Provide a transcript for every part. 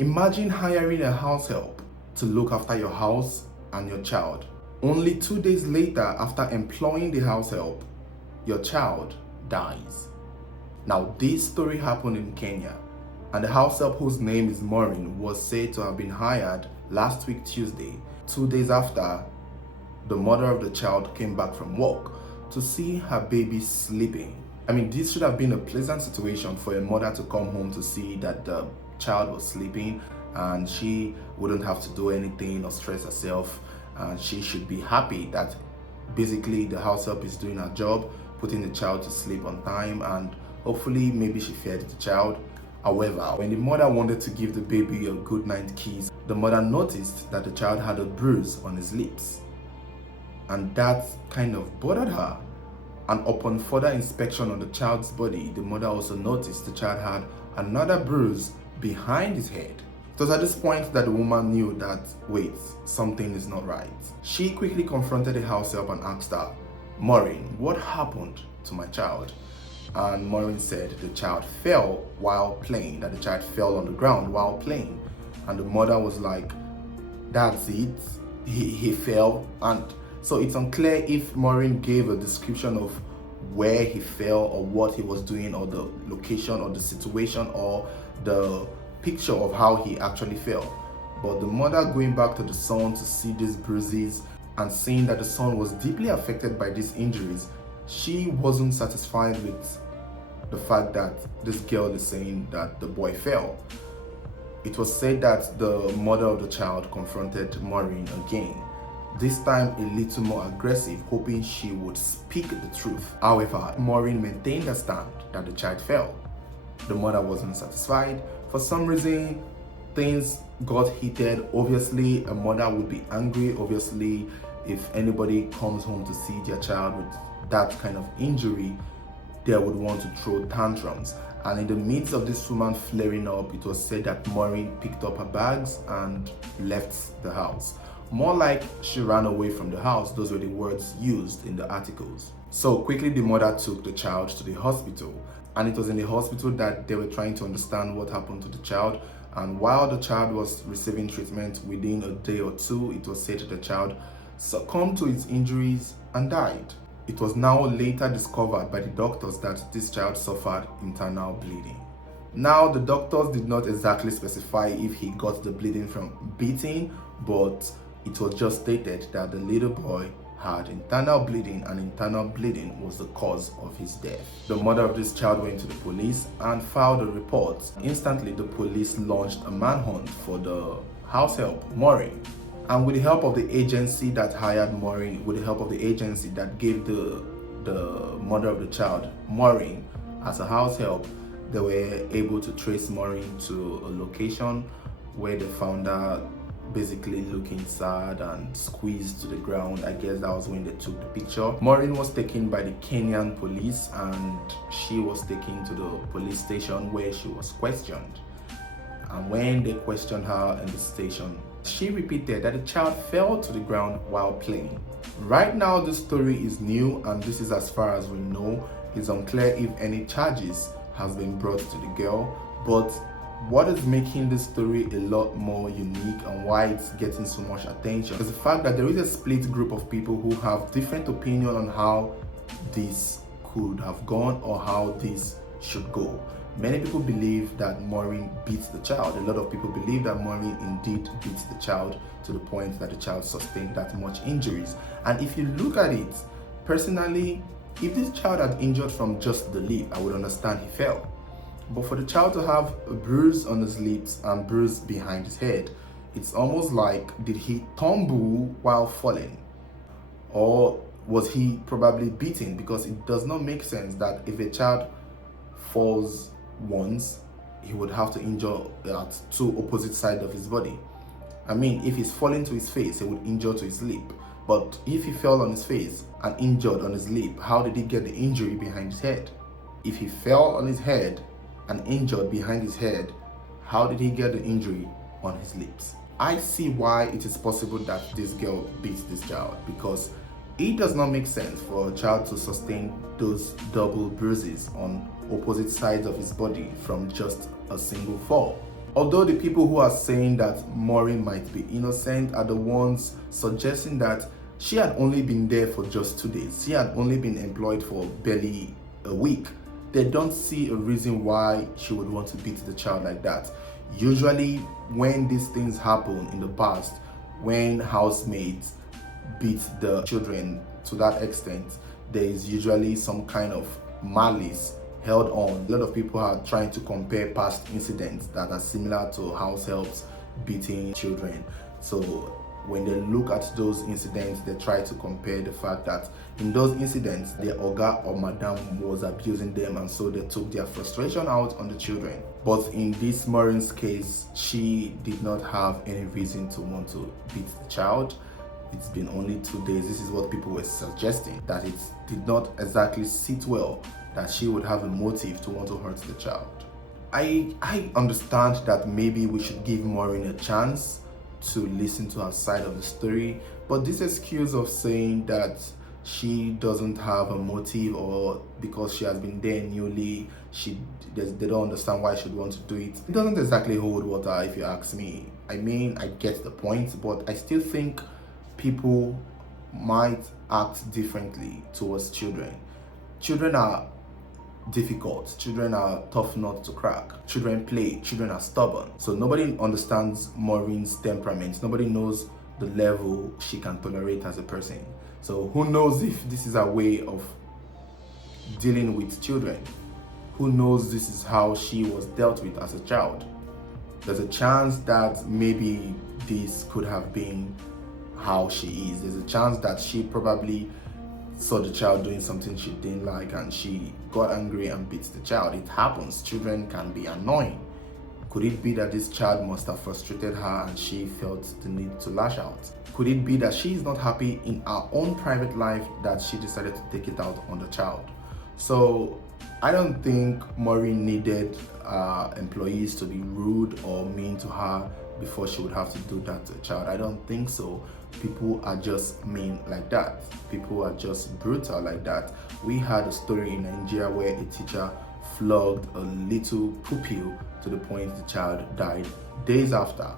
Imagine hiring a house help to look after your house and your child. Only 2 days later, after employing the house help, your child dies. Now, this story happened in Kenya, and the house help, whose name is Maureen, was said to have been hired last week Tuesday, 2 days after the mother of the child came back from work to see her baby sleeping. I mean, this should have been a pleasant situation for a mother to come home to see that the child was sleeping and she wouldn't have to do anything or stress herself, and she should be happy that basically the house help is doing her job, putting the child to sleep on time, and hopefully maybe she fed the child. However, when the mother wanted to give the baby a good night kiss, the mother noticed that the child had a bruise on his lips, and that kind of bothered her. And upon further inspection on the child's body, the mother also noticed the child had another bruise behind his head. It was at this point that the woman knew that, wait, something is not right. She quickly confronted the house help and asked her, Maureen, what happened to my child? And Maureen said the child fell while playing, that the child fell on the ground while playing. And the mother was like, that's it, he fell. And so it's unclear if Maureen gave a description of where he fell or what he was doing or the location or the situation or the picture of how he actually fell. But the mother going back to the son to see these bruises and seeing that the son was deeply affected by these injuries, she wasn't satisfied with the fact that this girl is saying that the boy fell. It was said that the mother of the child confronted Maureen again, this time a little more aggressive, hoping she would speak the truth. However, Maureen maintained her stand that the child fell. The mother wasn't satisfied. For some reason, things got heated. Obviously, a mother would be angry. Obviously, if anybody comes home to see their child with that kind of injury, they would want to throw tantrums. And in the midst of this woman flaring up, it was said that Maureen picked up her bags and left the house. More like she ran away from the house. Those were the words used in the articles. So quickly the mother took the child to the hospital, and it was in the hospital that they were trying to understand what happened to the child. And while the child was receiving treatment, within a day or two, it was said that the child succumbed to its injuries and died. It was now later discovered by the doctors that this child suffered internal bleeding. Now, the doctors did not exactly specify if he got the bleeding from beating, but it was just stated that the little boy had internal bleeding, and internal bleeding was the cause of his death. The mother of this child went to the police and filed a report. Instantly, the police launched a manhunt for the house help, Maureen. And with the help of the agency that hired Maureen, with the help of the agency that gave the mother of the child Maureen as a house help, they were able to trace Maureen to a location where they found her basically looking sad and squeezed to the ground. I guess that was when they took the picture. Maureen was taken by the Kenyan police, and she was taken to the police station where she was questioned. And when they questioned her in the station, she repeated that the child fell to the ground while playing. Right now, the story is new, and this is as far as we know. It's unclear if any charges has been brought to the girl, but what is making this story a lot more unique and why it's getting so much attention is the fact that there is a split group of people who have different opinion on how this could have gone or how this should go. Many people believe that Maureen beat the child. A lot of people believe that Maureen indeed beat the child to the point that the child sustained that much injuries. And if you look at it, personally, if this child had injured from just the lip, I would understand he fell. But for the child to have a bruise on his lips and bruise behind his head, it's almost like, did he tumble while falling? Or was he probably beaten? Because it does not make sense that if a child falls once, he would have to injure at two opposite sides of his body. I mean, if he's falling to his face, he would injure to his lip. But if he fell on his face and injured on his lip, how did he get the injury behind his head? If he fell on his head and injured behind his head, how did he get the injury on his lips? I see why it is possible that this girl beats this child, because it does not make sense for a child to sustain those double bruises on opposite sides of his body from just a single fall. Although the people who are saying that Maureen might be innocent are the ones suggesting that she had only been there for just 2 days. She had only been employed for barely a week. They don't see a reason why she would want to beat the child like that. Usually when these things happen in the past, when housemates beat the children to that extent, there is usually some kind of malice held on. A lot of people are trying to compare past incidents that are similar to house helps beating children. So when they look at those incidents, they try to compare the fact that in those incidents, the oga or madam was abusing them, and so they took their frustration out on the children. But in this Maureen's case, she did not have any reason to want to beat the child. It's been only 2 days. This is what people were suggesting, that it did not exactly sit well that she would have a motive to want to hurt the child. I understand that maybe we should give Maureen a chance to listen to her side of the story, but this excuse of saying that she doesn't have a motive, or because she has been there newly, they don't understand why she'd want to do it, it doesn't exactly hold water if you ask me. I mean, I get the point, but I still think people might act differently towards children. Children are difficult. Children are tough nuts to crack. Children play. Children are stubborn. So nobody understands Maureen's temperament. Nobody knows the level she can tolerate as a person. So who knows if this is a way of dealing with children? Who knows this is how she was dealt with as a child? There's a chance that maybe this could have been how she is. There's a chance that she probably saw the child doing something she didn't like and she got angry and beat the child. It happens. Children can be annoying. Could it be that this child must have frustrated her and she felt the need to lash out? Could it be that she is not happy in her own private life that she decided to take it out on the child? So I don't think Maureen needed employees to be rude or mean to her before she would have to do that to a child. I don't think so. People are just mean like that. People are just brutal like that. We had a story in Nigeria where a teacher flogged a little pupil to the point the child died days after.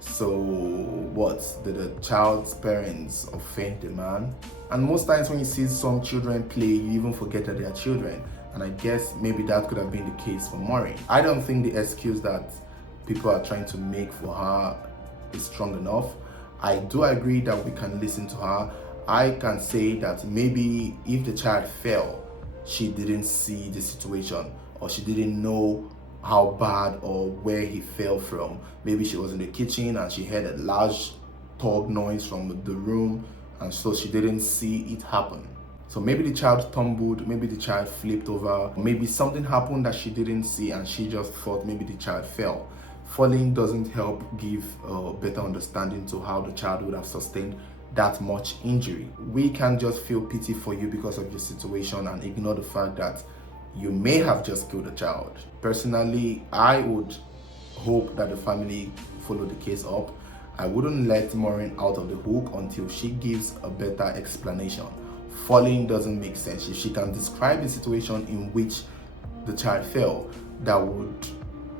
So what? Did the child's parents offend the man? And most times when you see some children play, you even forget that they are children. And I guess maybe that could have been the case for Maureen. I don't think the excuse that people are trying to make for her is strong enough. I do agree that we can listen to her. I can say that maybe if the child fell, she didn't see the situation, or she didn't know how bad or where he fell from. Maybe she was in the kitchen and she heard a large tug noise from the room, and so she didn't see it happen. So maybe the child tumbled, maybe the child flipped over, maybe something happened that she didn't see and she just thought maybe the child fell. Falling doesn't help give a better understanding to how the child would have sustained that much injury. We can just feel pity for you because of your situation and ignore the fact that you may have just killed a child. Personally, I would hope that the family follow the case up. I wouldn't let Maureen out of the hook until she gives a better explanation. Falling doesn't make sense. If she can describe the situation in which the child fell that would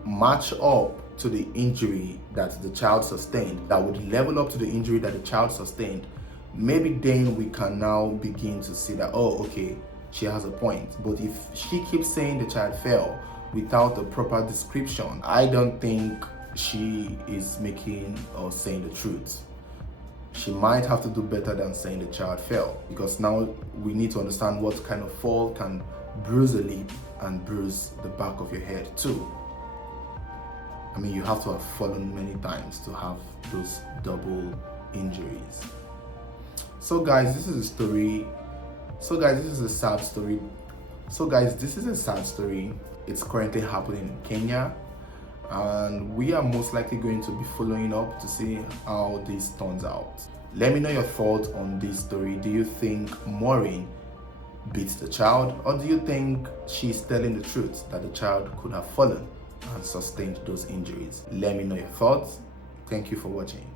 match up to the injury that the child sustained, that would level up to the injury that the child sustained, maybe then we can now begin to see that, oh, okay, she has a point. But if she keeps saying the child fell without a proper description, I don't think she is making or saying the truth. She might have to do better than saying the child fell, because now we need to understand what kind of fall can bruise a lip and bruise the back of your head too. I mean, you have to have fallen many times to have those double injuries. So guys, this is a story. So guys, this is a sad story. It's currently happening in Kenya, and we are most likely going to be following up to see how this turns out. Let me know your thoughts on this story. Do you think Maureen beats the child, or do you think she's telling the truth that the child could have fallen and sustained those injuries? Let me know your thoughts. Thank you for watching.